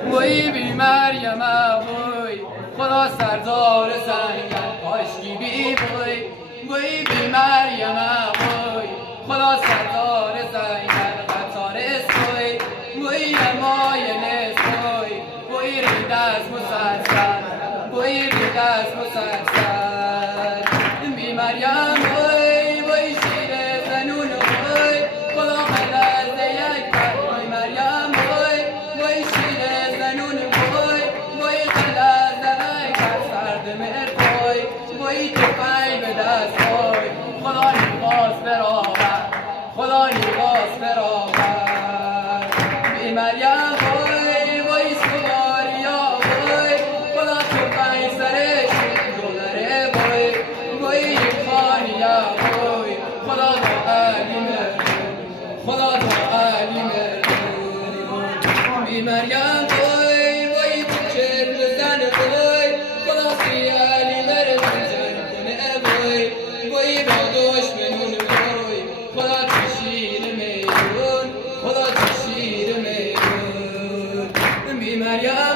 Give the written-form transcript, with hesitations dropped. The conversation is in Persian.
وی بی مریم وی خدا سردار سنگن کاشکی بی وی وی بی مریم وی خدا سردار سنگن قطار سوی وی مایل سوی وی رید از مسلسل وی رید از مسلسل بی مریم وی وی شیر زنون وی خدا خلد یک بر وی مریم وی وی شیر زنون وی وی خلد یک بر سرد مهر وی وی تفنگ به دست وی خدا لباس برآور خدا لباس برآور بی مریم وی وی سواریا وی خدا تفنگ سرش گلره وی وی خانیا وی خدا تو علی مردون خدا تو علی مردون بی مریم وی وی تو چرم زن وی خدا سی علی مردون جن کنه وی وی با دشمنون وی خدا تو شیر میدون خدا تو شیر میدون بی مریم